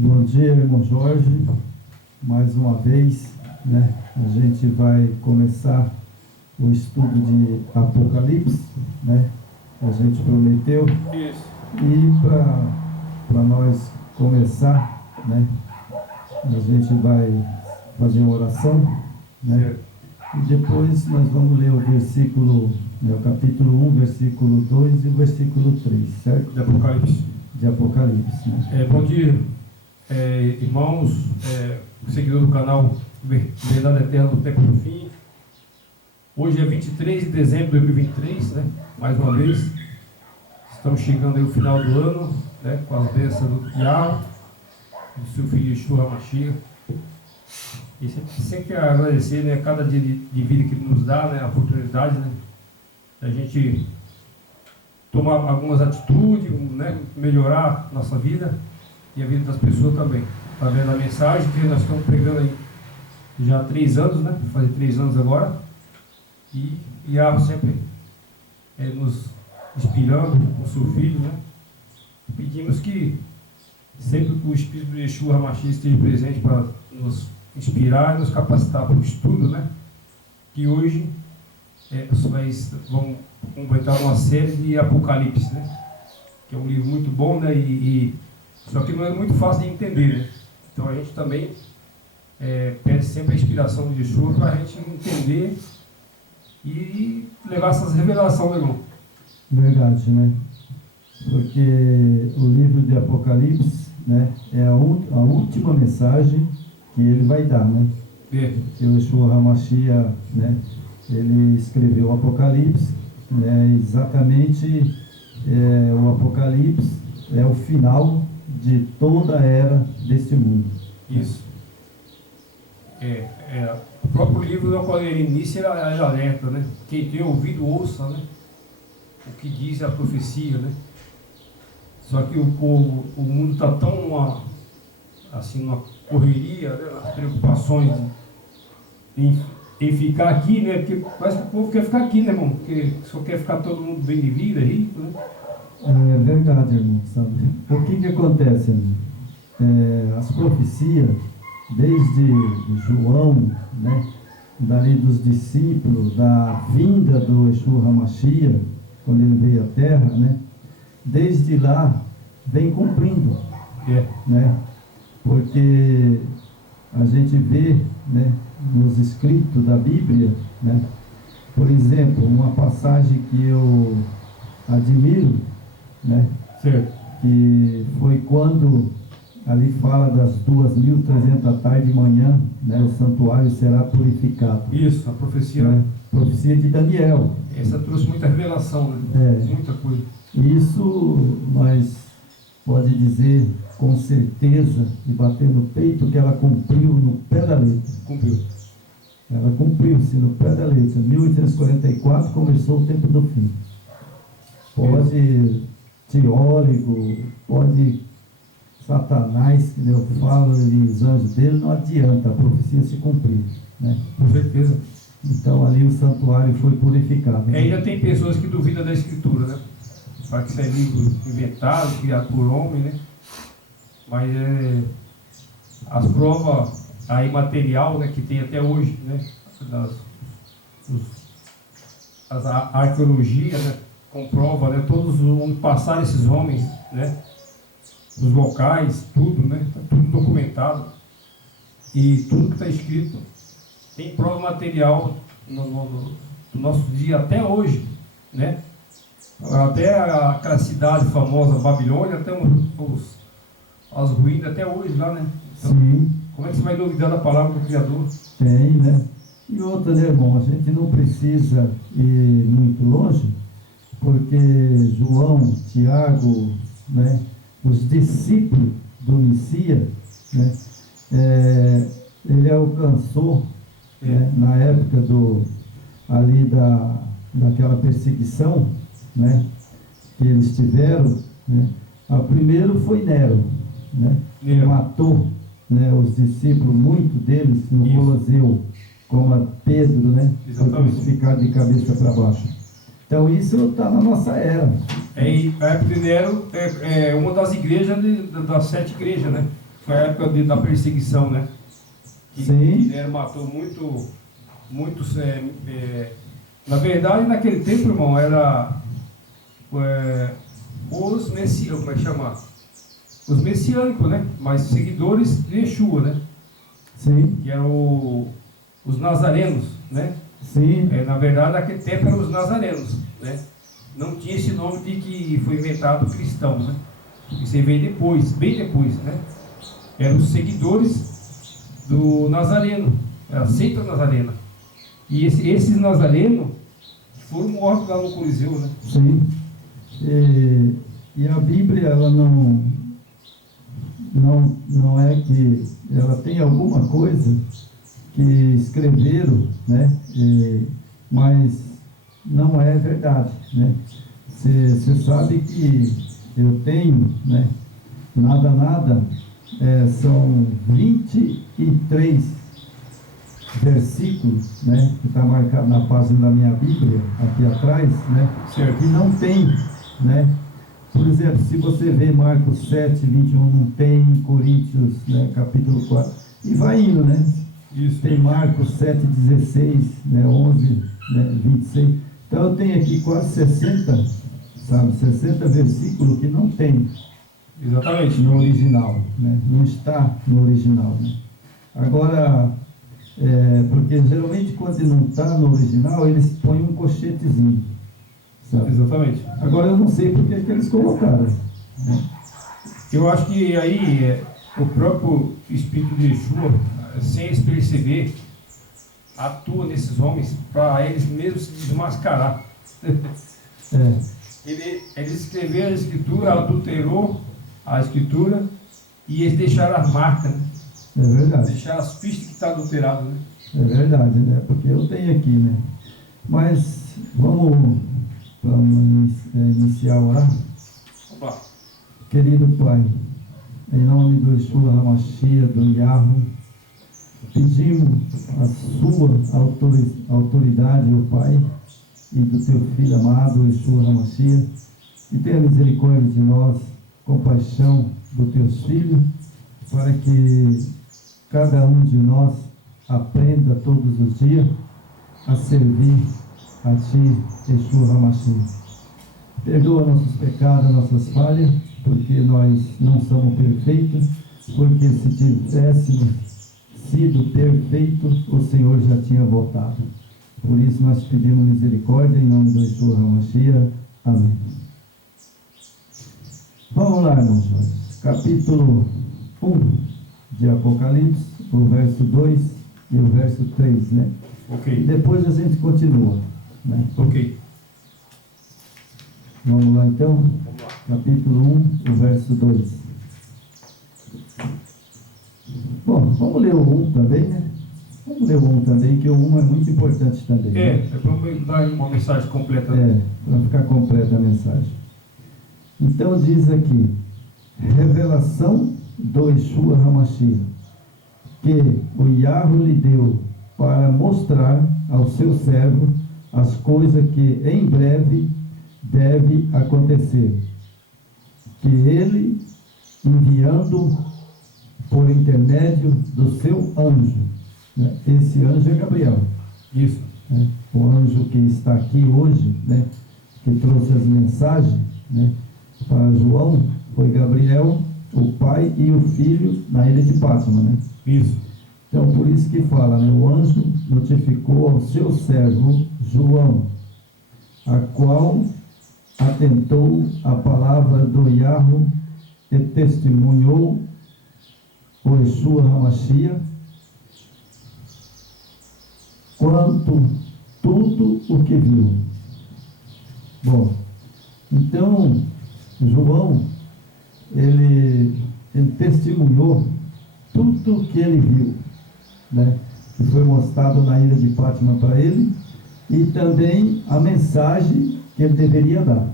Bom dia, irmão Jorge. Mais uma vez, né, a gente vai começar o estudo de Apocalipse, né? A gente prometeu. Isso. E para nós começar, né, a gente vai fazer uma oração, né? Certo. E depois nós vamos ler o versículo, né, o capítulo 1, versículo 2 e o versículo 3, certo? De Apocalipse. De Apocalipse, né? Bom dia, irmãos, seguidor do canal Verdade Eterna do Tempo do Fim. Hoje é 23 de dezembro de 2023, né? Mais uma vez. Estamos chegando aí ao final do ano, né? Com as bênçãos do Yahweh, do seu filho Yeshua HaMashiach. E sempre quero agradecer, né? Cada dia de vida que ele nos dá, né? A oportunidade, né? Da gente tomar algumas atitudes, né? Melhorar nossa vida e a vida das pessoas também. Através da mensagem que nós estamos pregando aí já há 3 anos, né? Vai fazer 3 anos agora. E Yahweh sempre nos inspirando com o seu filho, né? Pedimos que sempre que o Espírito de Yeshua HaMashiach esteja presente para nos inspirar e nos capacitar para o estudo, né? Que hoje vamos completar uma série de Apocalipse, né? Que é um livro muito bom, né? Só que não é muito fácil de entender, né? Então a gente também pede sempre a inspiração de Yeshua para a gente entender e levar essas revelações, meu irmão. Verdade, né? Porque o livro de Apocalipse, né, é a última mensagem que ele vai dar, né? Que o Yeshua HaMashiach, né, ele escreveu o Apocalipse, né, exatamente o Apocalipse é o final de toda a era deste mundo. Isso. O próprio livro, quando ele inicia, ele alerta, né? Quem tem ouvido, ouça, né? O que diz a profecia, né? Só que o mundo está tão numa correria, né? Nas preocupações em ficar aqui, né? Porque parece que o povo quer ficar aqui, né, irmão? Porque só quer ficar todo mundo bem de vida, rico, né? É verdade, irmão, sabe? O que acontece, irmão? As profecias, desde João, né? Dali dos discípulos, da vinda do Yeshua HaMashiach, quando ele veio à Terra, né? Desde lá vem cumprindo, né? Porque a gente vê, né, nos escritos da Bíblia, né? Por exemplo, uma passagem que eu admiro, né? Certo. Que foi quando ali fala das 2.300 tarde e manhã, né? O santuário será purificado. Isso, a profecia. Né? Profecia de Daniel. Essa trouxe muita revelação, né? Muita coisa. Isso nós pode dizer com certeza e bater no peito que ela cumpriu no pé da letra. Cumpriu. Ela cumpriu-se no pé da letra. 1844 começou o tempo do fim. Pode teórico, pode Satanás, que eu falo, e os anjos dele, não adianta, a profecia se cumprir, né? Com certeza. Então ali o santuário foi purificado. Ainda tem pessoas que duvidam da Escritura, né? Fala que isso é livro inventado, criado por homem, né? Mas as provas aí material, né, que tem até hoje, né? A arqueologia, né, comprova, né? Todos onde passaram esses homens, né? Os locais, tudo, né? Está tudo documentado. E tudo que está escrito tem prova material no nosso dia até hoje, né? Até aquela cidade famosa, Babilônia, até as ruínas até hoje lá, né? Então, sim. Como é que você vai duvidar da palavra do Criador? Tem, né? E outra, né, irmão? A gente não precisa ir muito longe, porque João, Tiago, né? Os discípulos do Messias, né? Ele alcançou, né, na época daquela perseguição, né, que eles tiveram, né? A primeiro foi Nero, né? Nero. Matou, né, os discípulos, muitos deles no Isso. Coliseu, como a Pedro, né? Foi Exatamente. crucificado de cabeça para baixo. Então isso está na nossa era. A época de Nero é uma das igrejas das 7 igrejas, né? foi a época da perseguição, né? Que Sim. Nero matou muitos. Na verdade, naquele tempo, irmão, era os messiânicos, como é que chama? Os messiânicos, né? Mas seguidores de Yeshua, né? Sim. Que eram os nazarenos, né? Sim. Na verdade, naquele tempo eram os nazarenos, né? Não tinha esse nome de que foi inventado cristão, né? Isso aí veio depois, bem depois, né? Eram os seguidores do Nazareno, a seita nazarena. E esses nazarenos foram mortos lá no Coliseu, né? Sim. E a Bíblia, ela não é que ela tem alguma coisa que escreveram, né? Mas não é verdade, né? Você sabe que eu tenho, né? Nada, são 23 versículos, né? Que está marcado na página da minha Bíblia, aqui atrás, né? Certo. Que não tem, né? Por exemplo, se você vê Marcos 7, 21, não tem, Coríntios, né, capítulo 4, e vai indo, né? Isso. Tem Marcos 7, 16, né, 11, né, 26. Então eu tenho aqui quase 60, sabe, 60 versículos que não tem Exatamente. no original, né? Não está no original, né? Agora, porque geralmente quando não está no original, eles põem um colchetezinho, sabe? Exatamente. Agora eu não sei porque que eles colocaram, né? Eu acho que aí o próprio Espírito de Yeshua, sem eles perceber, atua nesses homens para eles mesmos se desmascarar. Eles escreveram a Escritura, adulterou a Escritura e eles deixaram as marcas, né? É verdade. Deixaram as pistas que estão adulteradas, né? É verdade, né? Porque eu tenho aqui, né? Mas vamos iniciar a orar. Vamos lá. Querido Pai, em nome do Yeshua HaMashiach, do Yahweh, pedimos a sua autoridade, ó Pai, e do teu Filho amado, Yeshua HaMashiach, e tenha misericórdia de nós, compaixão dos teus filhos, para que cada um de nós aprenda todos os dias a servir a Ti, Yeshua HaMashiach. Perdoa nossos pecados, nossas falhas, porque nós não somos perfeitos, porque se tivéssemos sido perfeitos, o Senhor já tinha voltado. Por isso nós pedimos misericórdia em nome do Yeshua HaMashiach. Amém. Vamos lá, irmãos. Capítulo 1 de Apocalipse, o verso 2 e o verso 3, né? Ok. E depois a gente continua, né? Ok. Vamos lá então? Vamos lá. Capítulo 1, o verso 2. Bom, vamos ler o 1 também, né? Vamos ler o 1 também, que o 1 é muito importante também. Né? Vamos dar uma mensagem completa. Né? Para ficar completa a mensagem. Então diz aqui, revelação do Yeshua HaMashiach, que o Yahweh lhe deu para mostrar ao seu servo as coisas que em breve deve acontecer, que ele, enviando por intermédio do seu anjo, né? Esse anjo é Gabriel. Isso. Né? O anjo que está aqui hoje, né? Que trouxe as mensagens, né? Para João, foi Gabriel, o pai e o filho na ilha de Pátmos, né? Isso. Então, por isso que fala, né? O anjo notificou ao seu servo João, a qual atentou a palavra do Yahweh e testemunhou o Yeshua HaMashiach quanto tudo o que viu. Bom, então João ele testemunhou tudo o que ele viu, né? Que foi mostrado na ilha de Pátmos para ele, e também a mensagem que ele deveria dar.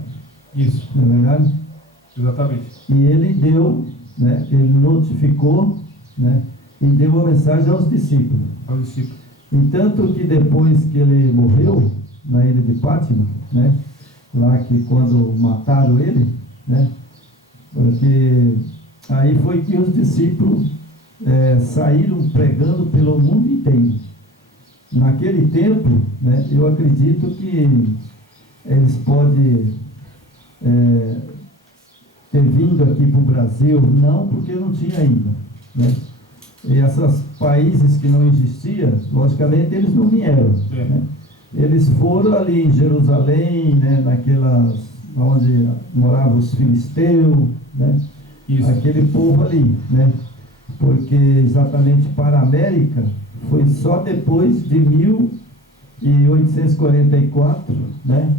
Isso. Não é verdade? Exatamente. E ele deu, né? Ele notificou, né? E deu a mensagem aos discípulos. Ao discípulo. E tanto que depois que ele morreu na ilha de Pátmos, né? Lá que quando mataram ele, né? Porque aí foi que os discípulos saíram pregando pelo mundo inteiro. Naquele tempo, né, eu acredito que eles podem ter vindo aqui para o Brasil, não porque não tinha ainda, né? E esses países que não existiam, logicamente eles não vieram, né? Eles foram ali em Jerusalém, né, naquelas onde moravam os filisteus, né? Isso. Aquele povo ali, né? Porque exatamente para a América foi só depois de 1844, né,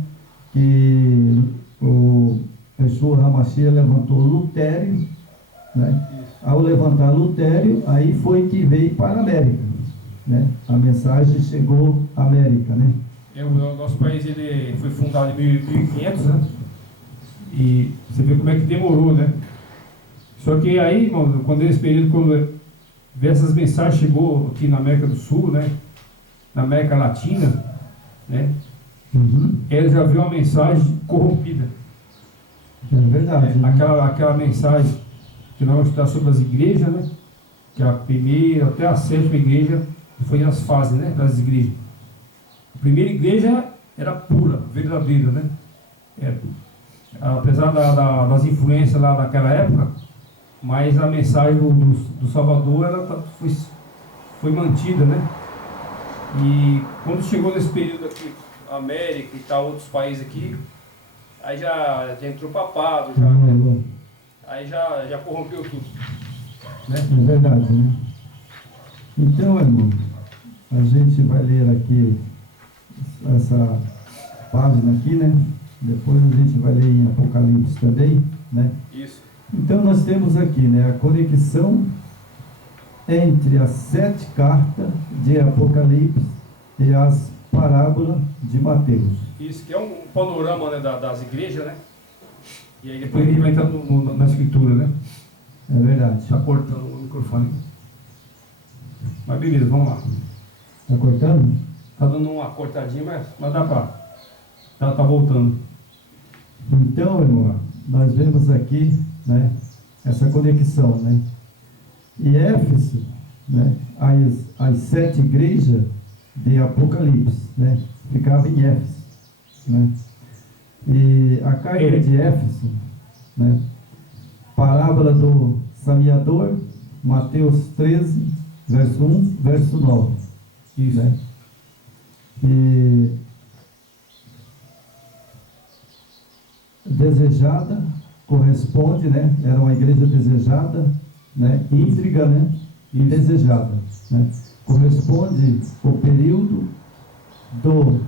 que o Yeshua HaMashiach levantou Lutério, né? Ao levantar Lutério, aí foi que veio para a América, né? A mensagem chegou à América, né? O nosso país ele foi fundado em 1500, né? E você vê como é que demorou, né? Só que aí, irmão, quando esse período, quando essas mensagens chegou aqui na América do Sul, né? Na América Latina, né? Eles já viu uma mensagem corrompida. É verdade. Né? Aquela mensagem que nós vamos estudar sobre as igrejas, né? Que a primeira até a sétima igreja foi as fases, né? Das igrejas. A primeira igreja era pura, verdadeira, né? Apesar das influências lá daquela época, mas a mensagem do Salvador ela foi mantida, né? E quando chegou nesse período aqui, América e tal, outros países aqui, aí já entrou papado, aí já corrompeu tudo, né? É verdade, né? Então, irmão, a gente vai ler aqui essa página aqui, né? Depois a gente vai ler em Apocalipse também, né? Isso. Então nós temos aqui, né, a conexão entre as 7 cartas de Apocalipse e as parábolas de Mateus. Isso, que é um panorama, né, das igrejas, né? E aí depois a gente vai entrar na escritura, né? É verdade. Está cortando o microfone. Mas beleza, vamos lá. Está cortando? Está dando uma cortadinha, mas dá para... Tá voltando. Então, irmão, nós vemos aqui, né, essa conexão, né? E Éfeso, né, as 7 igrejas de Apocalipse, né, ficava em Éfeso, né? E a carta de Éfeso, né, parábola do semeador, Mateus 13, verso 1, verso 9. Isso. Né? E desejada corresponde, né? Era uma igreja desejada, né? Íntriga, né? E desejada, né? Corresponde o período do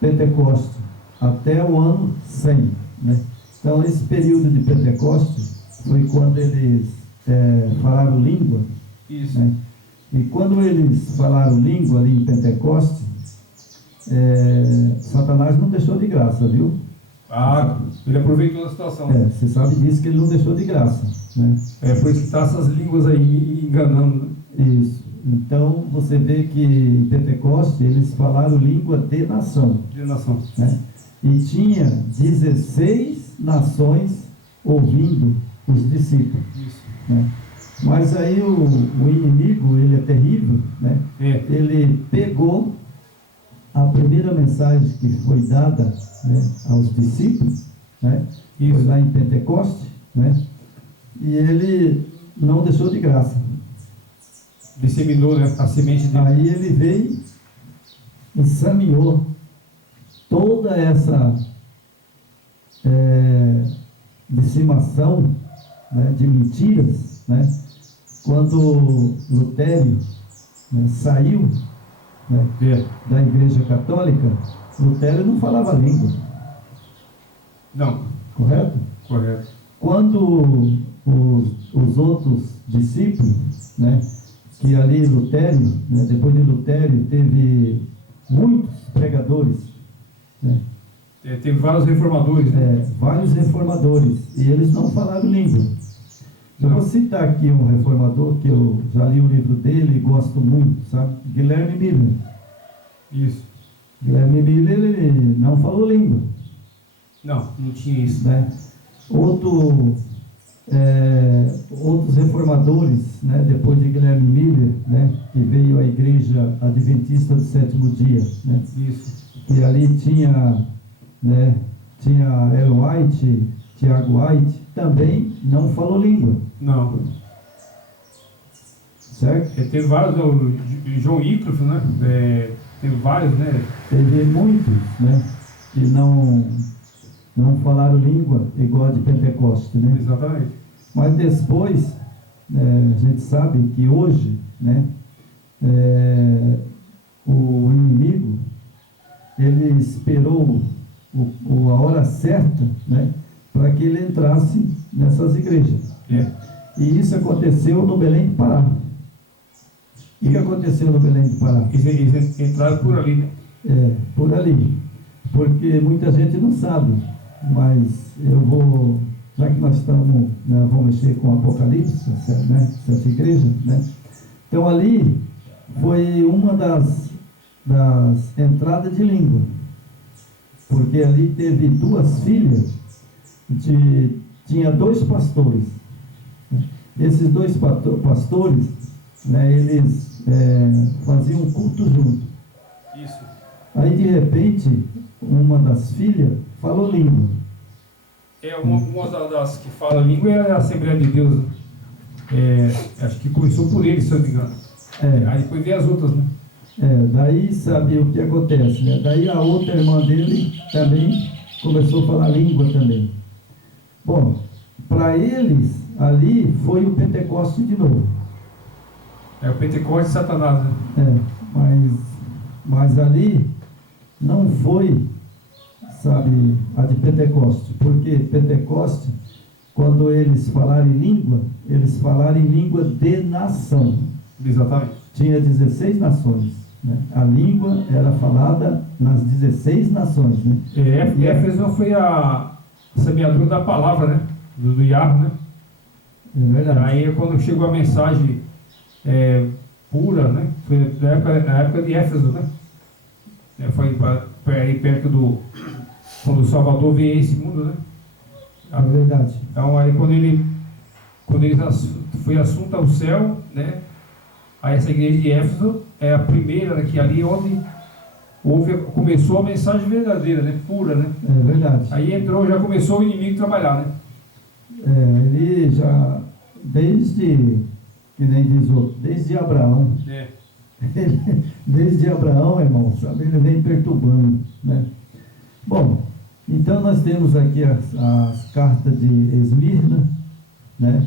Pentecoste até o ano 100, né? Então esse período de Pentecoste foi quando eles falaram língua. Isso. Né? E quando eles falaram língua ali em Pentecoste, Satanás não deixou de graça, viu? Ah, ele aproveitou a situação. Você sabe disso, que ele não deixou de graça, né? Por isso que está essas línguas aí me enganando, né? Isso. Então você vê que em Pentecoste eles falaram língua de nação. De nação. Né? E tinha 16 nações ouvindo os discípulos. Isso. Né? Mas aí o inimigo, ele é terrível, né? Ele pegou a primeira mensagem que foi dada, né, aos discípulos, né? Foi lá em Pentecoste, né? E ele não deixou de graça. Disseminou, né, a semente dele. Aí ele veio e semeou toda essa disseminação, né, de mentiras, né? Quando Lutério, né, saiu, né, da Igreja Católica, Lutério não falava língua. Não. Correto? Correto. Quando os outros discípulos, né, que ali Lutério, né, depois de Lutério, teve muitos pregadores, né, teve vários reformadores, né? Vários reformadores, e eles não falaram língua. Eu vou citar aqui um reformador que eu já li o livro dele e gosto muito, sabe? Guilherme Miller. Isso. Guilherme Miller, ele não falou língua. Não tinha isso. Né? Outro outros reformadores, né, depois de Guilherme Miller, né, que veio à Igreja Adventista do Sétimo Dia, né, Isso. que ali tinha, né, tinha Ellen White, Tiago White, também não falou língua, Não. certo? Teve vários, né, o João Wycliffe, né? Teve vários, né? Teve muitos, né, que não falaram língua igual a de Pentecostes, né? Exatamente. Mas depois, a gente sabe que hoje, né, o inimigo, ele esperou a hora certa, né, para que ele entrasse nessas igrejas. E isso aconteceu no Belém do Pará. O que aconteceu no Belém do Pará? Eles entraram por ali, né? Por ali. Porque muita gente não sabe, mas eu vou, já que nós estamos, né, vamos mexer com o Apocalipse, né, essa igreja, né? Então ali foi uma das entradas de língua, porque ali teve duas filhas, tinha dois pastores, né? Esses dois pastores, né, eles faziam um culto junto. Isso. Aí de repente uma das filhas falou língua. Uma das que fala língua é a Assembleia de Deus, né? Acho que começou por ele, se eu não me engano. Aí depois veio as outras, né? Daí sabe o que acontece, né? Daí a outra irmã dele também começou a falar língua também. Bom, para eles ali foi o Pentecoste de novo. O Pentecoste de Satanás, né? Mas ali não foi, sabe, a de Pentecoste, porque Pentecoste, quando eles falaram em língua, eles falaram em língua de nação. Exatamente. Tinha 16 nações, né? A língua era falada nas 16 nações, né? Éfeso foi a semeadura da palavra, né? Do Yahweh, né? É verdade. Aí quando chegou a mensagem pura, né? Foi na época de Éfeso, né? Foi aí perto quando o Salvador veio a esse mundo, né? É verdade. Então aí quando ele foi assunto ao céu, né? Aí essa igreja de Éfeso é a primeira, né, que ali onde começou a mensagem verdadeira, né? Pura, né? É verdade. Aí já começou o inimigo a trabalhar, né? Ele já, desde, que nem diz outro, desde Abraão, desde Abraão, irmão, sabe, ele vem perturbando, né? Bom, então nós temos aqui as cartas de Esmirna, né?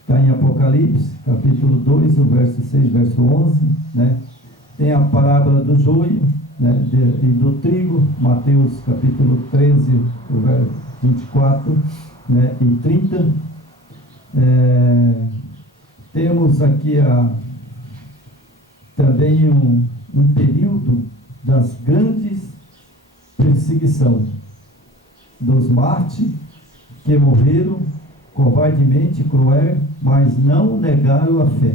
Está em Apocalipse, capítulo 2, o verso 6, verso 11, né? Tem a parábola do joio, né, e do trigo, Mateus capítulo 13, o verso 24, né, e 30. Temos aqui também um período das grandes perseguição dos mártires que morreram covardemente, cruel, mas não negaram a fé.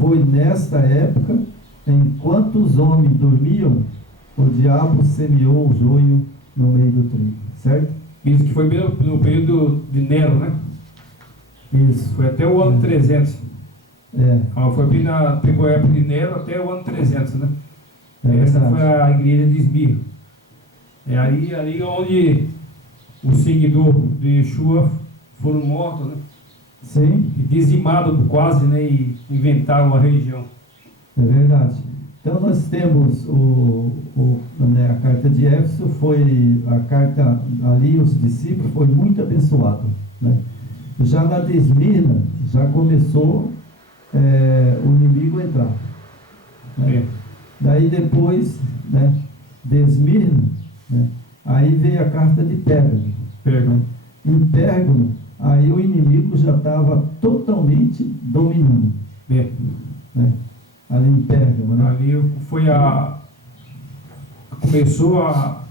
Foi nesta época, enquanto os homens dormiam, o diabo semeou o joio no meio do trigo, certo? Isso que foi no período de Nero, né? Isso. Foi até o ano 300. Pegou a época de Nero até o ano 300, né? Essa foi a igreja de Esmirna. É ali onde os seguidores de Yeshua foram mortos, né? Sim. E dizimados quase, né? E inventaram uma religião. É verdade. Então nós temos a carta de Éfeso, foi a carta ali, os discípulos foram muito abençoados, né? Já na de Esmirna, já começou o inimigo a entrar, né? Daí depois, né, de Esmirna, né, aí veio a carta de Pérgamo. Né? Em Pérgamo, aí o inimigo já estava totalmente dominando, né? Ali em Pérgamo, né? Ali começou a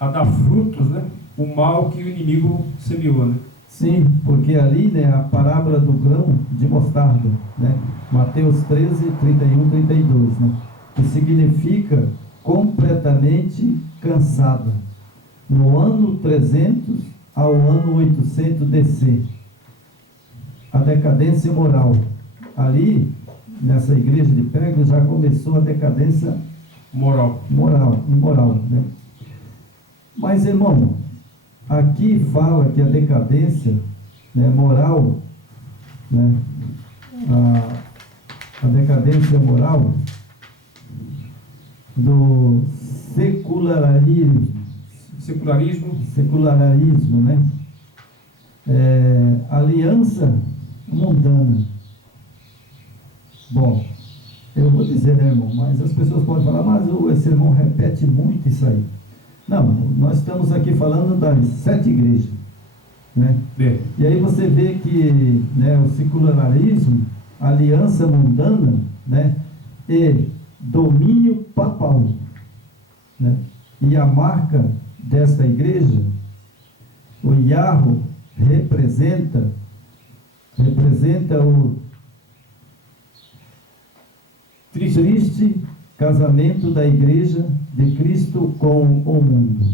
dar frutos, né? O mal que o inimigo semeou, né? Sim, porque ali, né, a parábola do grão de mostarda, né? Mateus 13, 31, 32, né? Que significa completamente cansada. No ano 300 ao ano 800 DC. a decadência moral. Ali, nessa igreja de Pérgamo, já começou a decadência imoral, né? Mas, irmão, aqui fala que a decadência, né, moral, né, a decadência moral do secularismo, né? Aliança mundana. Bom, eu vou dizer, né, irmão, mas as pessoas podem falar, mas esse irmão repete muito isso aí. Não, nós estamos aqui falando das 7 igrejas, né? E aí você vê que, né, o secularismo, aliança mundana, né, e domínio papal, né? E a marca desta igreja, o Iarro representa o triste casamento da igreja de Cristo com o mundo.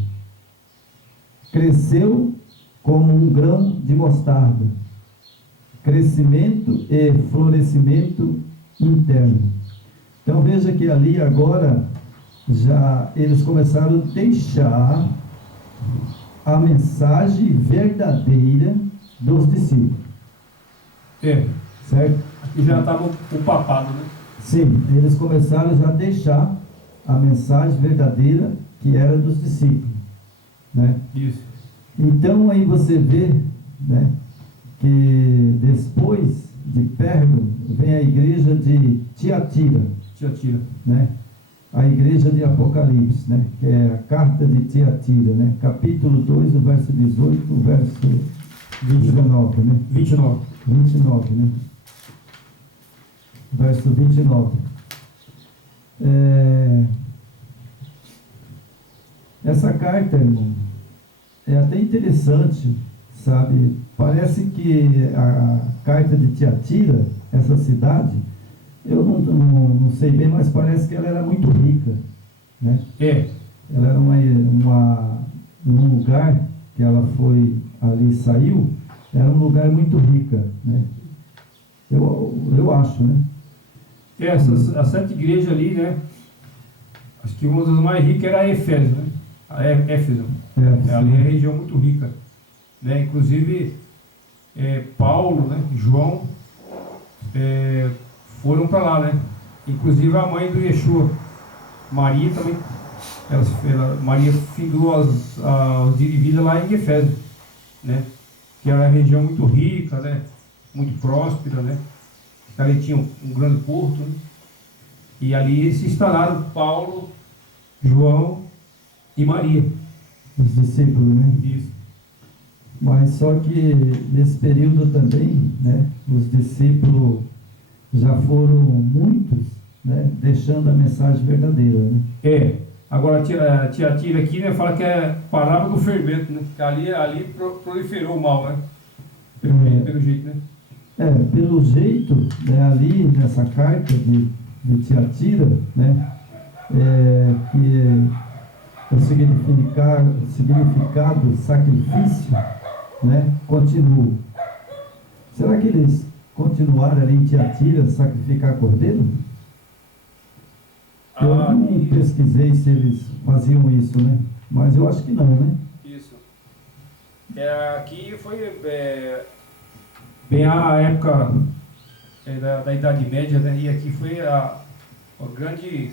Cresceu como um grão de mostarda, crescimento e florescimento interno. Então veja que ali agora já eles começaram a deixar a mensagem verdadeira dos discípulos. Certo? Aqui já estava o papado, né? Sim, eles começaram já a deixar a mensagem verdadeira que era dos discípulos, né? Isso. Então aí você vê, né, que depois de Pérgamo vem a igreja de Tiatira, né? A igreja de Apocalipse, né? Que é a carta de Tiatira, né? Capítulo 2, o verso 18, o verso 19, né? 29, né? Verso 29. Essa carta, irmão, é até interessante, sabe? Parece que a carta de Tiatira, essa cidade, eu não sei bem, mas parece que ela era muito rica, né? Ela era um lugar que ela foi ali, saiu, era um lugar muito rica, né? Eu acho, né? As 7 igrejas ali, né? Acho que uma das mais ricas era a Éfeso, né? A Éfeso. Ali é a região muito rica, né? Inclusive, Paulo, né? João, foram para lá, né? Inclusive a mãe do Yeshua, Maria também, Maria findou os de vida lá em Éfeso, né? Que era uma região muito rica, né? Muito próspera, né? Ali tinha um grande porto, né? E ali se instalaram Paulo, João e Maria. Os discípulos, né? Isso. Mas só que nesse período também, né? Os discípulos já foram muitos, né? Deixando a mensagem verdadeira, né? Agora a Tiatira aqui, né? Fala que é palavra do fermento, né? Que ali proliferou o mal, né? Pelo jeito, né? Pelo jeito, né, ali nessa carta de Tiatira, né, que o significado sacrifício, né, continua. Será que eles continuaram ali em Tiatira sacrificar cordeiro? Eu não pesquisei se eles faziam isso, né? Mas eu acho que não, né? Isso. Aqui foi bem a época da Idade Média, né? E aqui foi o grande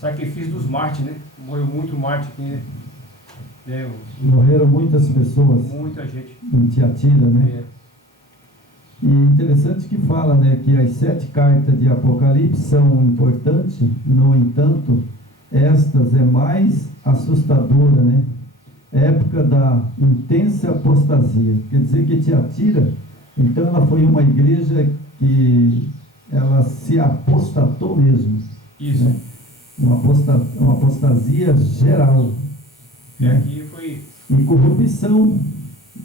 sacrifício dos mártires, né? Morreu muito mártir aqui, né? Morreram muitas pessoas. Muita gente. Em Tiatira, né? E interessante que fala, né, que as 7 cartas de Apocalipse são importantes, no entanto, estas é mais assustadora, né? Época da intensa apostasia. Quer dizer que Tiatira, então ela foi uma igreja que ela se apostatou mesmo. Isso. Né? Uma apostasia geral. Né? Aqui foi... E corrupção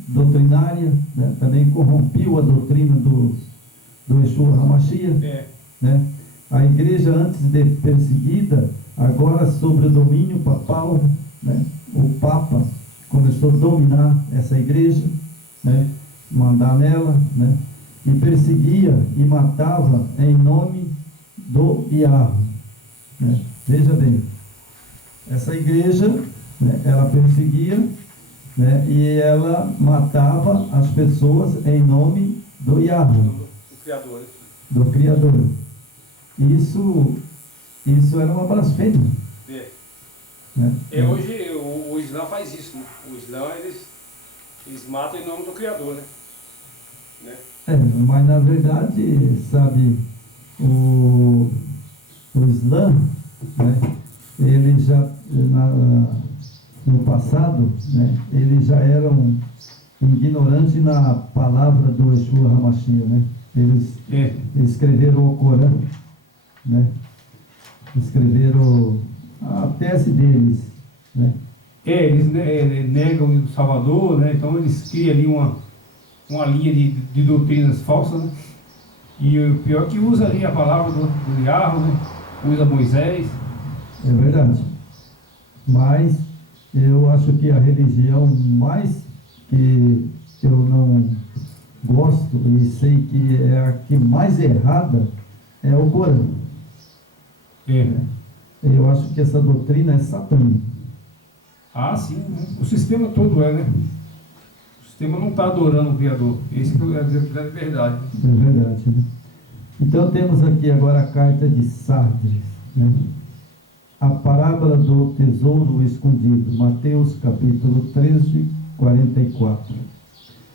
doutrinária, né? Também corrompeu a doutrina do Yeshua HaMashiach. Né? A igreja antes de perseguida, agora sob o domínio papal, né? O Papa começou a dominar essa igreja, né? Mandar nela, né? e perseguia e matava em nome do Yahweh. Né? Veja bem, essa igreja, né, ela perseguia, né, e ela matava as pessoas em nome do Yahweh, Do Criador. do Criador. Isso era uma blasfêmia. É. Né? Hoje o Islã faz isso, né? O Islã, eles matam em nome do Criador, né? Mas na verdade, sabe, o Islã, né, ele já, no passado, né, eles já eram ignorantes na palavra do Yeshua HaMashiach, né? Eles escreveram o Corão, né? Escreveram a tese deles, né? Eles negam o Salvador, né? Então eles criam ali uma linha de doutrinas falsas, né? E o pior é que usa ali a palavra do Yahweh, né? Usa Moisés. É verdade. Mas eu acho que a religião mais que eu não gosto e sei que é a que mais errada é o Corão. Eu acho que essa doutrina é satânica. Ah, sim. O sistema todo né? O sistema não está adorando o Criador. Esse é a verdade. É verdade. Né? Então temos aqui agora a carta de Sardes, né? A parábola do tesouro escondido, Mateus capítulo 13, 44.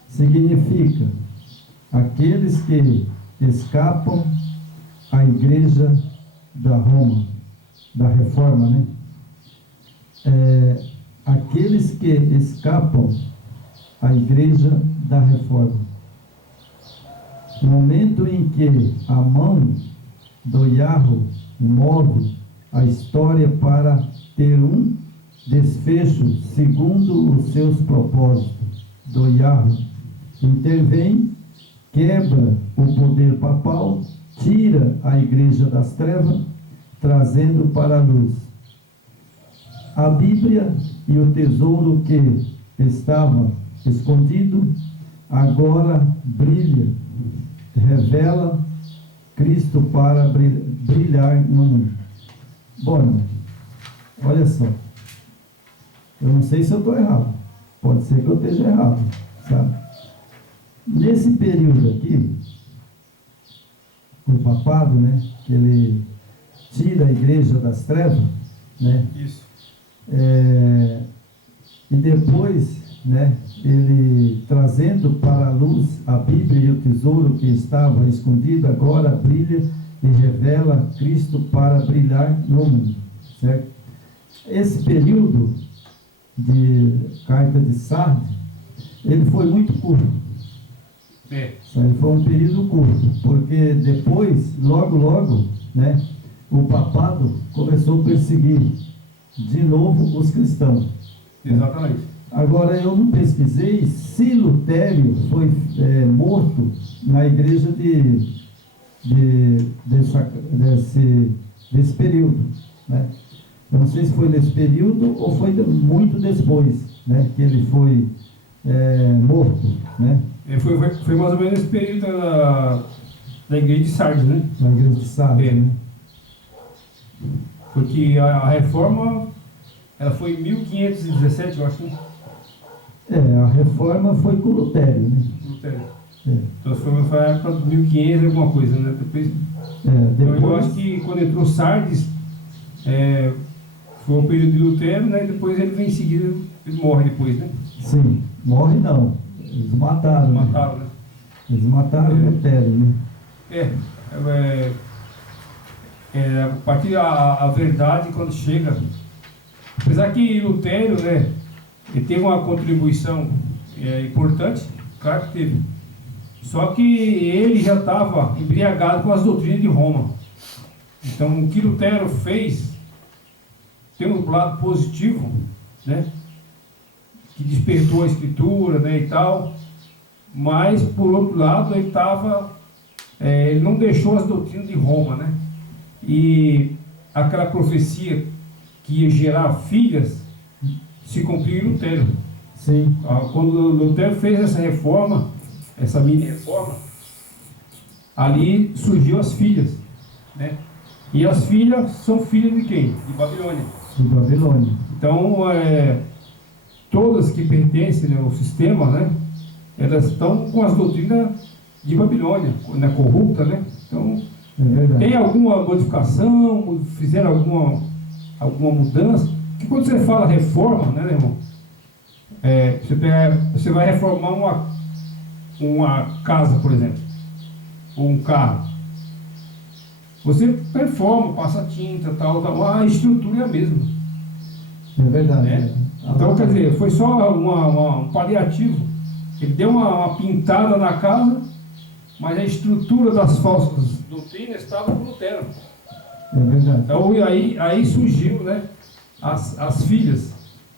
Significa aqueles que escapam à igreja da Roma, da Reforma, né? Aqueles que escapam à igreja da Reforma. No momento em que a mão do Yahweh move a história para ter um desfecho segundo os seus propósitos, do Yahweh intervém, quebra o poder papal, tira a igreja das trevas, trazendo para a luz. A Bíblia e o tesouro que estava escondido agora brilha, revela Cristo para brilhar no mundo. Bom, irmão, olha só, eu não sei se eu estou errado, pode ser que eu esteja errado, sabe? Nesse período aqui, o papado, né, que ele tira a igreja das trevas, né? Isso. E depois, né, ele trazendo para a luz a Bíblia e o tesouro que estava escondido, agora brilha e revela Cristo para brilhar no mundo, certo? Esse período de carta de Sardes, ele foi muito curto. Ele foi um período curto, porque depois, logo, né, o papado começou a perseguir de novo os cristãos. Exatamente. Agora, eu não pesquisei se Lutério foi morto na igreja desse período, né? Eu não sei se foi nesse período ou foi muito depois, né, que ele foi morto, né? Foi mais ou menos nesse período da igreja de Sardes, né? Na igreja de Sardes, né? Porque a reforma, ela foi em 1517, eu acho, né? A reforma foi com Lutério, né? Lutério. Então foi a época de 1500 alguma coisa, né? Depois... Então eu acho que quando entrou Sardes, foi o período de Lutero, né? E depois ele vem em seguida, ele morre depois, né? Sim, morre não. Eles mataram. Mataram, né? Eles mataram Lutero, né? A partir a verdade quando chega, apesar que Lutero, né, ele teve uma contribuição importante, claro que teve, só que ele já estava embriagado com as doutrinas de Roma. Então o que Lutero fez tem um lado positivo, né, que despertou a escritura, né, e tal, mas por outro lado ele não deixou as doutrinas de Roma, né? E aquela profecia que ia gerar filhas se cumpriu em Lutero. Sim. Quando Lutero fez essa reforma, essa mini reforma, ali surgiu as filhas, né? E as filhas são filhas de quem? De Babilônia. De Babilônia. Então, todas que pertencem, né, ao sistema, né, elas estão com as doutrinas de Babilônia, né, corrupta, né? Então, É verdade. tem alguma modificação, fizeram alguma mudança? Que quando você fala reforma, né, irmão? Você vai reformar uma casa, por exemplo, ou um carro. Você reforma, passa tinta, tal, a estrutura é a mesma. É verdade. Né? Então, quer dizer, foi só um paliativo. Ele deu uma pintada na casa, mas a estrutura das falsas doutrinas estava com Lutero. É verdade. Então, aí surgiu, né, as filhas,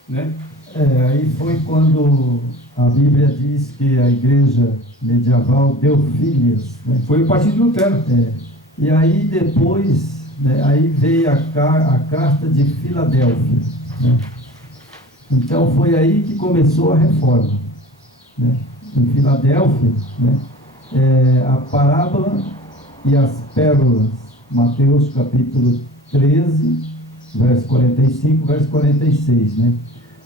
né? Aí foi quando a Bíblia diz que a igreja medieval deu filhas, né? Foi o partido de Lutero. E aí depois, né, aí veio a carta de Filadélfia, né? Então foi aí que começou a reforma, né? Em Filadélfia, né, a parábola e as pérolas, Mateus capítulo 13, verso 45, verso 46, né?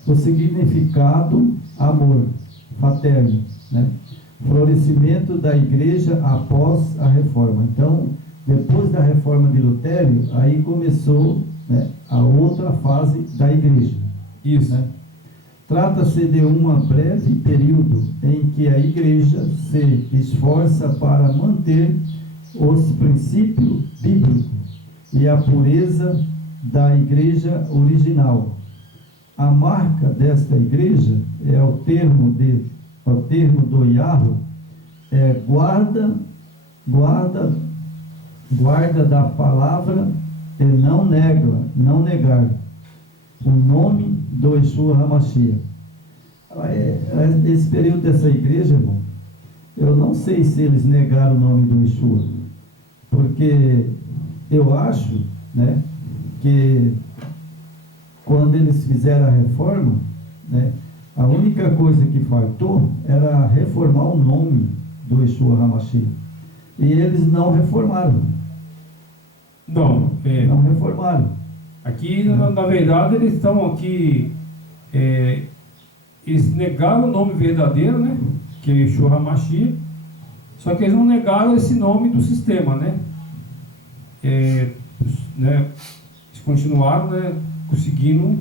O significado, amor fraterno, né? Florescimento da igreja após a reforma. Então, depois da reforma de Lutero, aí começou, né, a outra fase da igreja. Isso. Né? Trata-se de um breve período em que a igreja se esforça para manter os princípios bíblicos e a pureza da igreja original. A marca desta igreja é o termo do Yahweh, guarda da palavra e não negar o nome do Yeshua HaMashiach. Esse período dessa igreja, irmão, eu não sei se eles negaram o nome do Yeshua, porque eu acho, né, que quando eles fizeram a reforma, né, a única coisa que faltou era reformar o nome do Yeshua HaMashiach. E eles não reformaram. Não reformaram. Aqui, na verdade, eles estão aqui, eles negaram o nome verdadeiro, né, que é Yeshua HaMashiach, só que eles não negaram esse nome do sistema, né? Eles continuaram, né, seguindo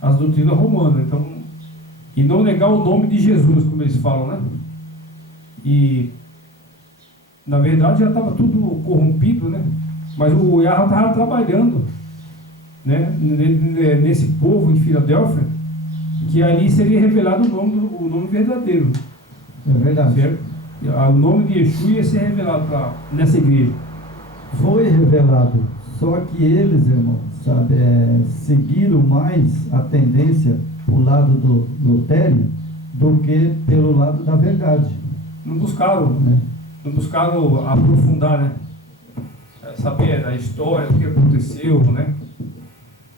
as doutrinas romanas, então, e não negar o nome de Jesus, como eles falam, né? E na verdade já estava tudo corrompido, né? Mas o Yahweh estava trabalhando, né, nesse povo de Filadélfia, que ali seria revelado o nome verdadeiro. É verdade. Certo? O nome de Yeshua ia ser revelado nessa igreja. Foi revelado, só que eles, irmãos, sabe, seguiram mais a tendência para o lado do Lutero do que pelo lado da verdade. Não buscaram aprofundar, né? Saber a história, do que aconteceu, né?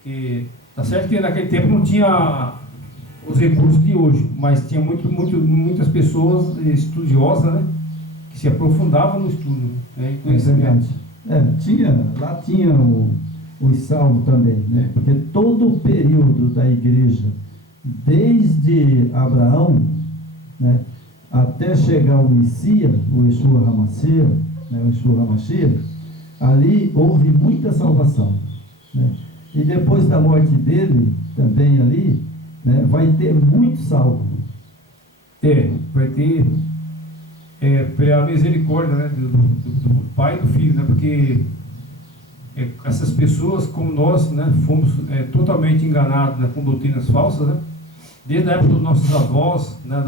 Que tá certo que naquele tempo não tinha os recursos de hoje, mas tinha muitas pessoas estudiosas, né, que se aprofundavam no estudo, né, e conhecimento. Lá tinha os salmos também, né? Porque todo o período da igreja, desde Abraão, né, até chegar o Messias, o Yeshua HaMashiach, né, o Yeshua HaMashiach, ali houve muita salvação, né? E depois da morte dele, também ali, né, vai ter muito salvo. Vai ter pela misericórdia, né, do Pai e do Filho, né, porque essas pessoas como nós, né, fomos totalmente enganados, né, com doutrinas falsas, né, desde a época dos nossos avós, né,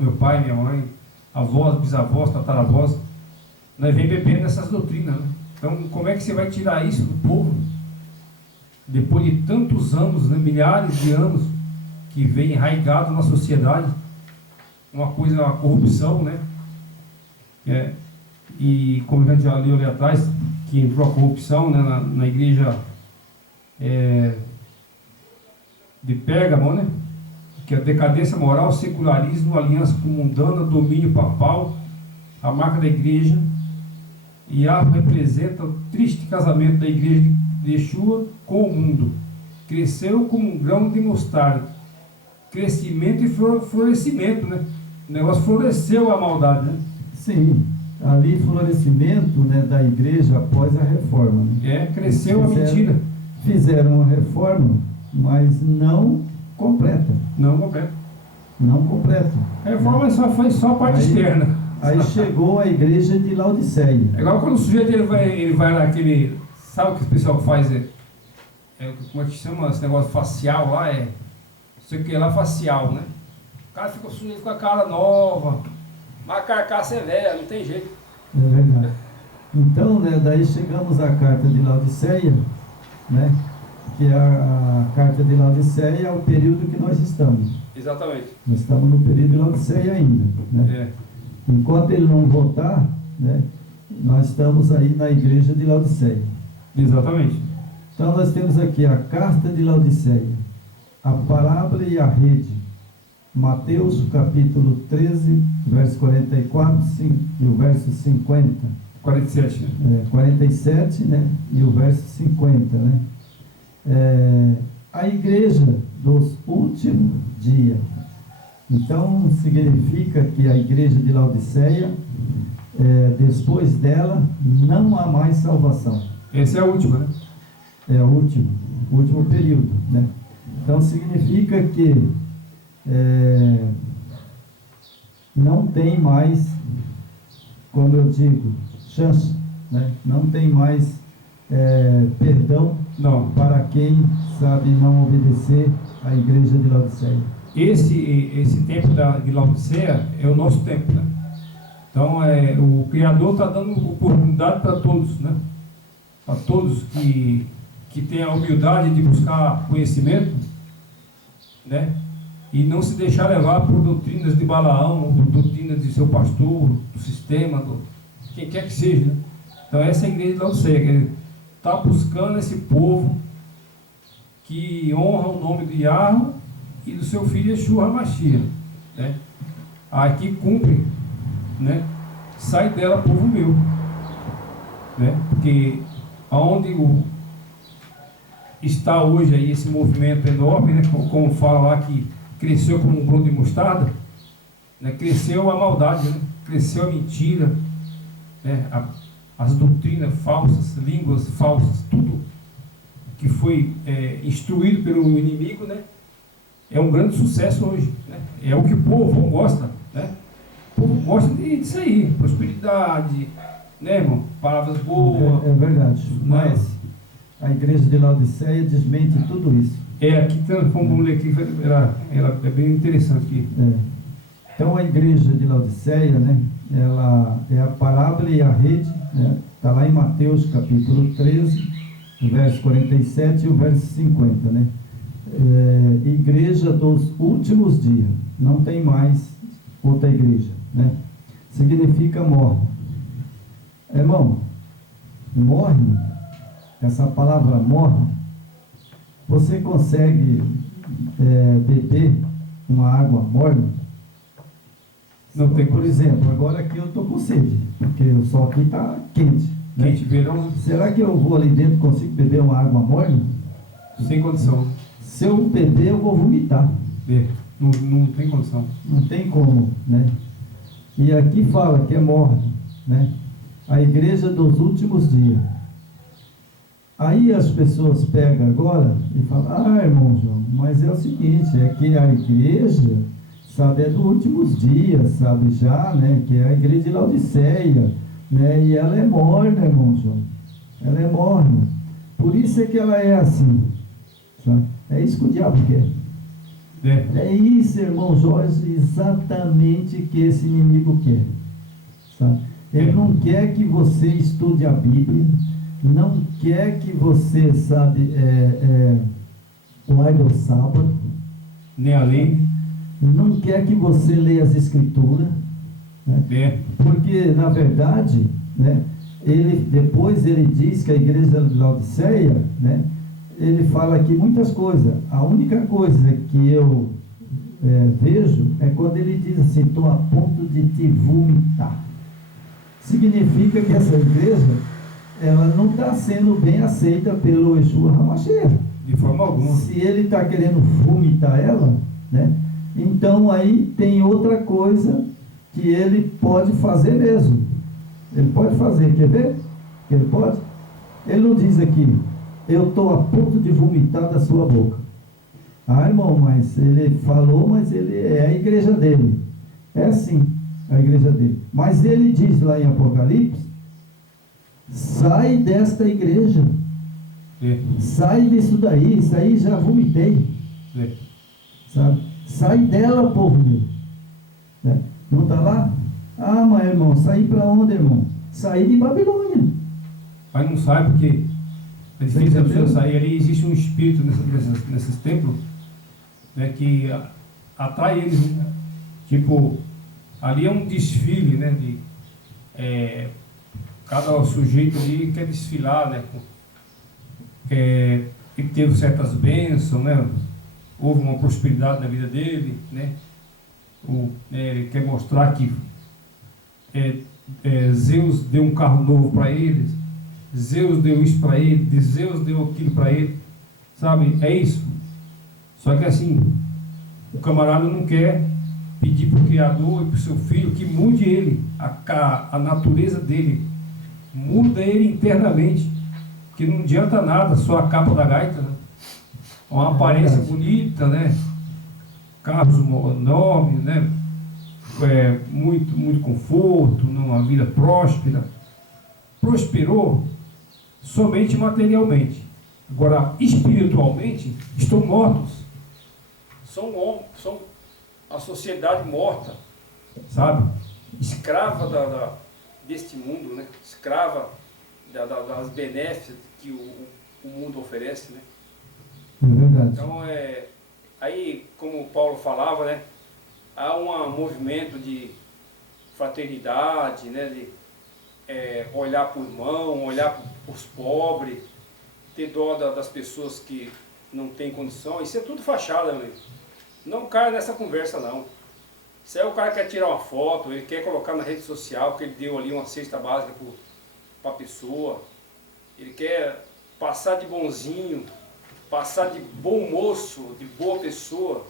meu pai, minha mãe, avós, bisavós, tataravós, nós vem bebendo essas doutrinas, né? Então, como é que você vai tirar isso do povo? Depois de tantos anos, né, milhares de anos, que vem enraizado na sociedade, uma corrupção, né? E como a gente já leu ali atrás, que entrou a corrupção, né, na igreja de Pérgamo, né? Que é a decadência moral, secularismo, aliança com mundana, domínio papal, a marca da igreja, Yahweh representa o triste casamento da igreja de Yeshua com o mundo. Cresceu como um grão de mostarda. Crescimento e florescimento, né? O negócio floresceu a maldade, né? Sim, ali florescimento, né, da igreja após a reforma. Né? Cresceu a mentira. Fizeram uma reforma, mas não completa. Não completa. Não completa. A reforma só foi só a parte externa. Aí chegou a igreja de Laodiceia. É igual quando o sujeito ele vai naquele. Sabe o que o pessoal faz? Como é que chama esse negócio facial lá? Não sei o que lá, facial, né? O cara fica sujeito com a cara nova, mas a carcaça é velha, não tem jeito. É verdade. Então, né, daí chegamos à carta de Laodiceia, né? Que a carta de Laodiceia é o período que nós estamos. Exatamente. Nós estamos no período de Laodiceia ainda, né? Enquanto ele não voltar, né, nós estamos aí na igreja de Laodiceia. Exatamente. Então nós temos aqui a carta de Laodiceia, a parábola e a rede. Mateus capítulo 13, verso 44 e o verso 50. 47. Né? 47, né? E o verso 50, né? A igreja dos últimos dias. Então significa que a igreja de Laodiceia, depois dela, não há mais salvação. Essa é a última, né? É o último período, né? Então significa que não tem mais, como eu digo, chance, né? Não tem mais perdão para quem sabe não obedecer à igreja de Laodiceia. Esse tempo de Laodiceia é o nosso tempo, né? Então o Criador está dando oportunidade para todos, né? Para todos que têm a humildade de buscar conhecimento, né? E não se deixar levar por doutrinas de Balaão, doutrinas de seu pastor, do sistema, quem quer que seja, né? Então essa é a igreja de Laodiceia, que está buscando esse povo que honra o nome de Yahweh e do seu filho Yeshua HaMashiach, né? Aqui cumpre, né? Sai dela, povo meu, né? Porque aonde está hoje aí esse movimento enorme, né? Como fala lá que cresceu como um grão de mostarda, né? Cresceu a maldade, né? Cresceu a mentira, né? As doutrinas falsas, línguas falsas, tudo que foi instruído pelo inimigo, né? É um grande sucesso hoje, né? É o que o povo gosta, né? O povo gosta disso aí, prosperidade, né, irmão? Palavras boas. É verdade, mas a igreja de Laodiceia desmente tudo isso. Aqui vamos ler aqui, ela é bem interessante aqui. Então a igreja de Laodiceia, né? Ela é a parábola e a rede, né? Está lá em Mateus capítulo 13, o verso 47 e o verso 50, né? Igreja dos últimos dias, não tem mais outra igreja, né? Significa morre. Irmão, morre, essa palavra morre, você consegue beber uma água morna? Não tem. Por exemplo, agora aqui eu estou com sede, porque o sol aqui está quente. Quente, verão. Será que eu vou ali dentro e consigo beber uma água morna? Sem condição. Se eu beber, eu vou vomitar. Não tem condição. Não tem como, né? E aqui fala que é morno, né? A igreja dos últimos dias. Aí as pessoas pegam agora e falam, irmão João, mas é o seguinte, é que a igreja, sabe, é dos últimos dias, sabe, já, né? Que é a igreja de Laodiceia, né? E ela é morna, irmão João. Ela é morna. Por isso é que ela é assim, sabe? É isso que o diabo quer. É isso, irmão Jorge, exatamente que esse inimigo quer, sabe? Ele não quer que você estude a Bíblia, não quer que você, sabe, guarde o sábado, nem a lei, não quer que você leia as escrituras, né? Porque na verdade, né, depois ele diz que a igreja de Laodiceia, né, ele fala aqui muitas coisas. A única coisa que eu vejo é quando ele diz assim, estou a ponto de te vomitar. significa que essa igreja, ela não está sendo bem aceita pelo Yeshua HaMashiach. De forma alguma. Se ele está querendo vomitar ela, né? Então aí tem outra coisa que ele pode fazer mesmo. Ele pode fazer, quer ver? Que ele pode? Ele não diz aqui, eu estou a ponto de vomitar da sua boca. Ah, irmão, mas ele falou, mas ele é a igreja dele. É sim, a igreja dele. Mas ele diz lá em Apocalipse, sai desta igreja. Sai disso daí, isso aí já vomitei. Sabe? Sai dela, povo meu. Né? Não está lá? Ah, mas irmão, sair para onde, irmão? Sair de Babilônia. Mas não sai porque é difícil a pessoa sair. Ali existe um espírito nesses templos, né, que atrai eles. Né? Tipo, ali é um desfile, né? Cada sujeito ali quer desfilar, né? Ele teve certas bênçãos, né? Houve uma prosperidade na vida dele, né? Ele quer mostrar que Zeus deu um carro novo para eles, Zeus deu isso para ele, Zeus deu aquilo para ele, sabe? É isso. Só que assim, o camarada não quer pedir para o Criador e para o seu filho que mude ele, a natureza dele, muda ele internamente, que não adianta nada só a capa da gaita, né? Uma aparência bonita, né? Carros enormes, né? Muito conforto, numa vida próspera. Prosperou somente materialmente. Agora, espiritualmente, estão mortos. São a sociedade morta, sabe? Escrava deste mundo, né? Escrava das benéficas que o mundo oferece, né? É verdade. Então, aí, como o Paulo falava, né? Há um movimento de fraternidade, né? De olhar para o irmão, olhar para os pobres, ter dó das pessoas que não têm condição. Isso é tudo fachada, meu amigo. Não caia nessa conversa, não. Se aí o cara quer tirar uma foto, ele quer colocar na rede social, porque ele deu ali uma cesta básica para a pessoa, ele quer passar de bonzinho, passar de bom moço, de boa pessoa,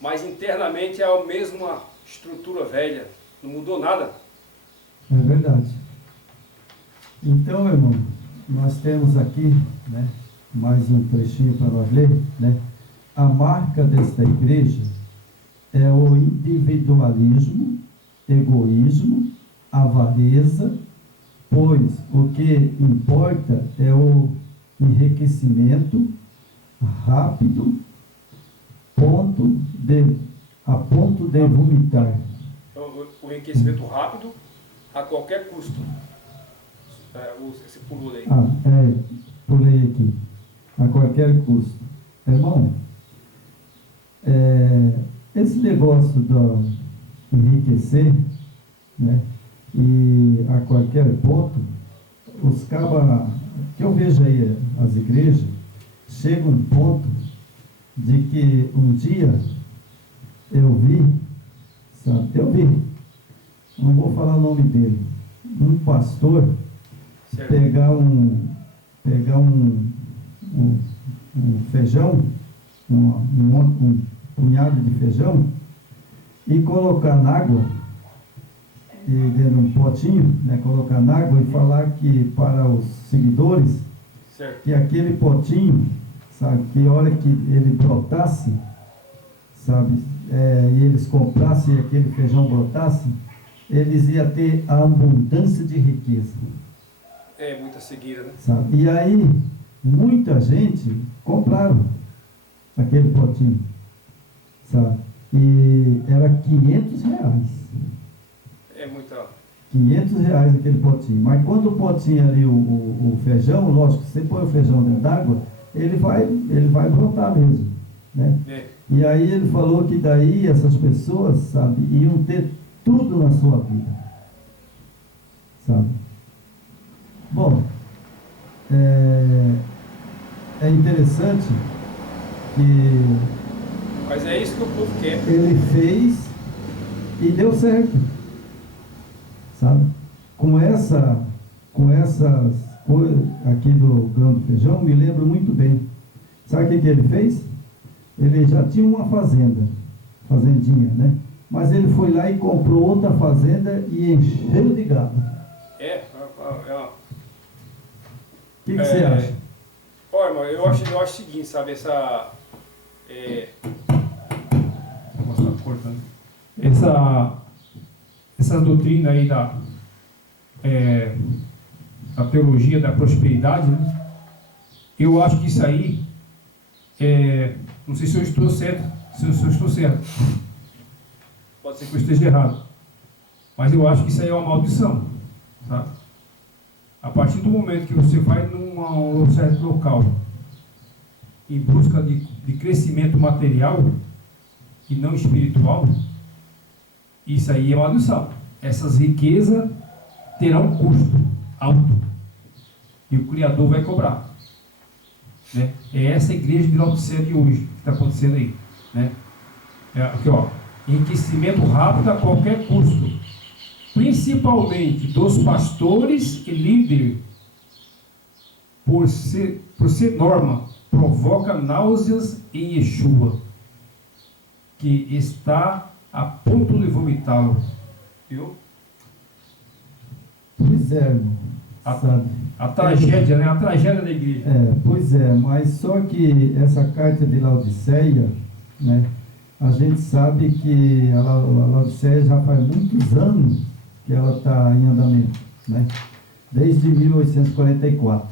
mas internamente é a mesma estrutura velha, não mudou nada. É verdade. Então, irmão, nós temos aqui, né, mais um trechinho para nós ler, né? A marca desta igreja é o individualismo, egoísmo, avareza, pois o que importa é o enriquecimento rápido, a ponto de vomitar. O enriquecimento rápido a qualquer custo. Esse pulou aí. Pulei aqui. A qualquer custo. Irmão, esse negócio do enriquecer, né, e a qualquer ponto, os cabas, que eu vejo aí as igrejas, chega um ponto de que um dia eu vi, não vou falar o nome dele, um pastor pegar um feijão, um punhado de feijão, e colocar na água, e dentro de um potinho, né, colocar na água e falar que para os seguidores, certo, que aquele potinho, sabe, que a hora que ele brotasse, sabe, e eles comprassem e aquele feijão brotasse, eles iam ter a abundância de riqueza. Muita cegueira, né? Sabe? E aí, muita gente compraram aquele potinho, sabe? E era R$500. Muita... R$500 aquele potinho. Mas quando o potinho ali, o feijão, lógico, você põe o feijão dentro d'água, ele vai brotar mesmo, né? E aí ele falou que daí essas pessoas, sabe, iam ter tudo na sua vida, sabe? Bom, é interessante que... Mas é isso que o povo quer. Ele fez e deu certo, sabe? com essas coisas aqui do grão de feijão, me lembro muito bem. Sabe o que ele fez? Ele já tinha uma fazendinha, né? Mas ele foi lá e comprou outra fazenda e encheu de gado. O que você acha? Olha, irmão, eu acho o seguinte, sabe, essa doutrina aí da teologia da prosperidade, né? Eu acho que isso aí, não sei se eu estou certo, pode ser que eu esteja errado, mas eu acho que isso aí é uma maldição, sabe? A partir do momento que você vai num certo local em busca de crescimento material e não espiritual, isso aí é maldição. Essas riquezas terão um custo alto e o Criador vai cobrar, né? É essa igreja de Laodiceia de hoje que está acontecendo aí, né? Aqui, ó, enriquecimento rápido a qualquer custo, principalmente dos pastores e líderes, por ser norma, provoca náuseas em Yeshua, que está a ponto de vomitá-lo. Viu? Pois é, irmão. A tragédia, né? A tragédia da igreja. Pois é, mas só que essa carta de Laodiceia, né? A gente sabe que a Laodiceia já faz muitos anos que ela está em andamento, né? Desde 1844.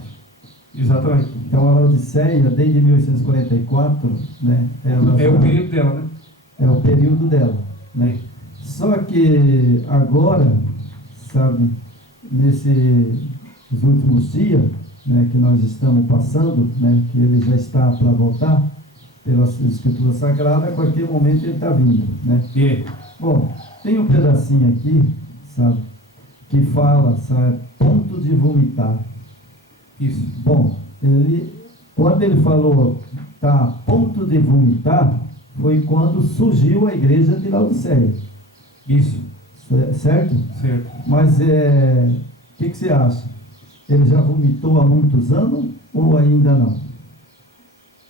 Exatamente. Então a Laodiceia, desde 1844, né? O período dela, né? É o período dela, né? Só que agora, sabe, nesses últimos dias, né, que nós estamos passando, né, que ele já está para voltar, pela Escritura Sagrada, a qualquer momento ele está vindo, né? Bom, tem um pedacinho aqui, sabe, que fala, sabe, ponto de vomitar. Isso. Bom, quando ele falou tá a ponto de vomitar, foi quando surgiu a igreja de Laodiceia. Isso. Certo? Certo. Mas o que você acha? Ele já vomitou há muitos anos ou ainda não?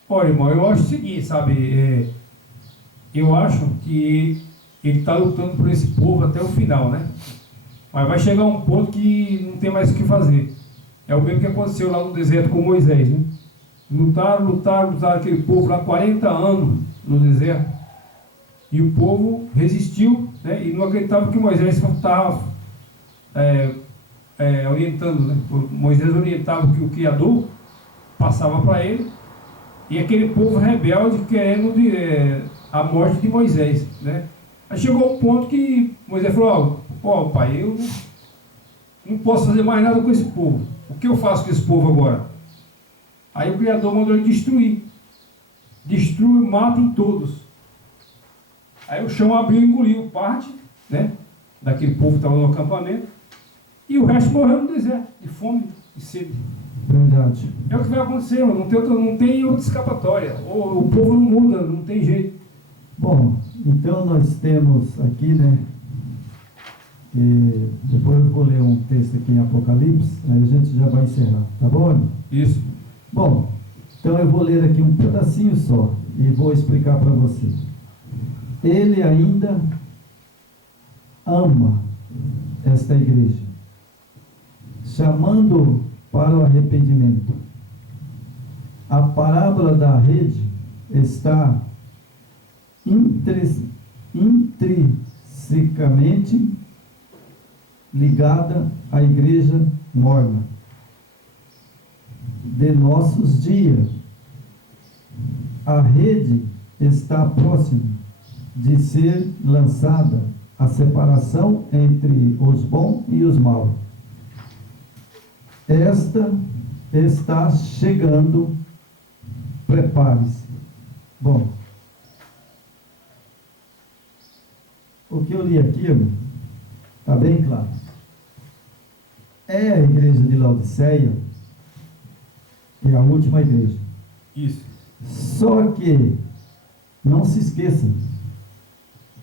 Olha, irmão, eu acho o seguinte, sabe? Eu acho que ele está lutando por esse povo até o final, né? Mas vai chegar um ponto que não tem mais o que fazer. É o mesmo que aconteceu lá no deserto com Moisés, né? Lutaram aquele povo lá 40 anos no deserto. E o povo resistiu, né? E não acreditava que Moisés estava orientando, né? Moisés orientava o que o Criador passava para ele. E aquele povo rebelde querendo a morte de Moisés, né? Aí chegou um ponto que Moisés falou: ó, pai, eu não posso fazer mais nada com esse povo. O que eu faço com esse povo agora? Aí o Criador mandou ele destruir. Destrui, matem todos. Aí o chão abriu e engoliu parte, né, daquele povo que estava no acampamento, e o resto morreu no deserto, de fome, de sede. Verdade. É o que vai acontecer, não tem outra escapatória. O povo não muda, não tem jeito. Bom, então nós temos aqui, né, e depois eu vou ler um texto aqui em Apocalipse, aí a gente já vai encerrar, tá bom? Isso. Bom, então eu vou ler aqui um pedacinho só e vou explicar para você. Ele ainda ama esta igreja, chamando para o arrependimento. A parábola da rede está intrinsecamente ligada à igreja morna de nossos dias. A rede está próxima de ser lançada a separação entre os bons e os maus. Esta está chegando, prepare-se. Bom, o que eu li aqui, está bem claro. É a igreja de Laodiceia, que é a última igreja. Isso. Só que, não se esqueçam,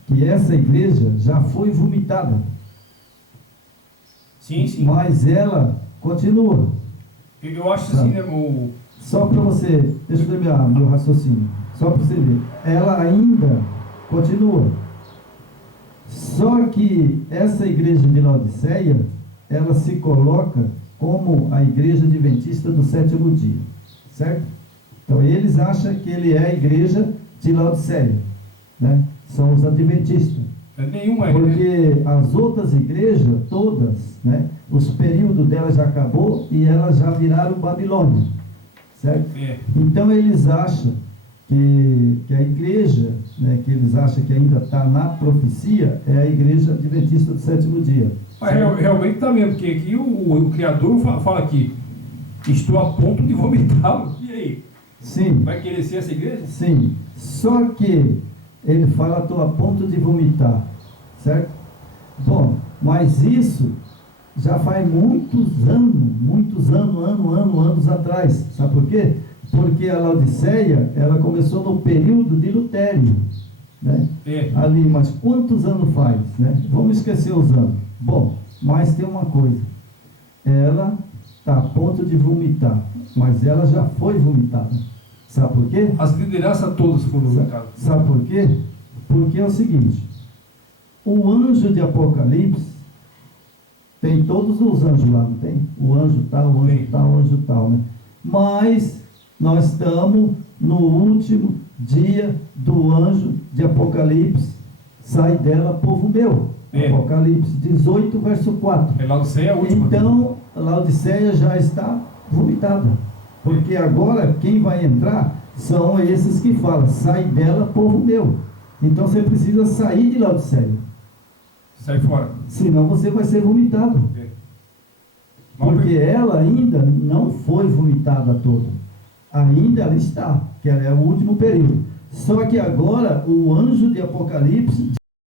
que essa igreja já foi vomitada. Sim, sim. Mas ela continua. Eu acho assim, né, o... Só para você, deixa eu terminar meu raciocínio. Só para você ver. Ela ainda continua. Só que essa igreja de Laodiceia, ela se coloca como a igreja adventista do sétimo dia. Certo? Então eles acham que ele é a igreja de Laodiceia, né? São os adventistas. Nenhuma é, Porque as outras igrejas, todas, né? Os períodos delas já acabou e elas já viraram Babilônia. Certo? É. Então eles acham que a igreja, né, que eles acham que ainda está na profecia, é a igreja adventista do sétimo dia. Mas realmente está mesmo, porque aqui o Criador fala aqui, estou a ponto de vomitá-lo. E aí? Sim. Vai querer ser essa igreja? Sim. Só que ele fala, estou a ponto de vomitar. Certo? Bom, mas isso já faz muitos anos atrás. Sabe por quê? Porque a Laodiceia, ela começou no período de Lutero, né? É. Ali, mas quantos anos faz, né? Vamos esquecer os anos. Bom, mas tem uma coisa. Ela está a ponto de vomitar, mas ela já foi vomitada. Sabe por quê? As lideranças todas foram vomitadas. Sabe por quê? Porque é o seguinte, o anjo de Apocalipse, tem todos os anjos lá, não tem? O anjo tal, o anjo tal, o anjo tal, né? Mas nós estamos no último dia do anjo de Apocalipse, sai dela, povo meu. É. Apocalipse 18, verso 4. É Laodiceia a última. Então, a Laodiceia já está vomitada. Porque agora quem vai entrar são esses que falam, sai dela, povo meu. Então você precisa sair de Laodiceia. Sai fora. Senão você vai ser vomitado. É. Porque ela ainda não foi vomitada toda. Ainda ela está, que ela é o último período. Só que agora o anjo de Apocalipse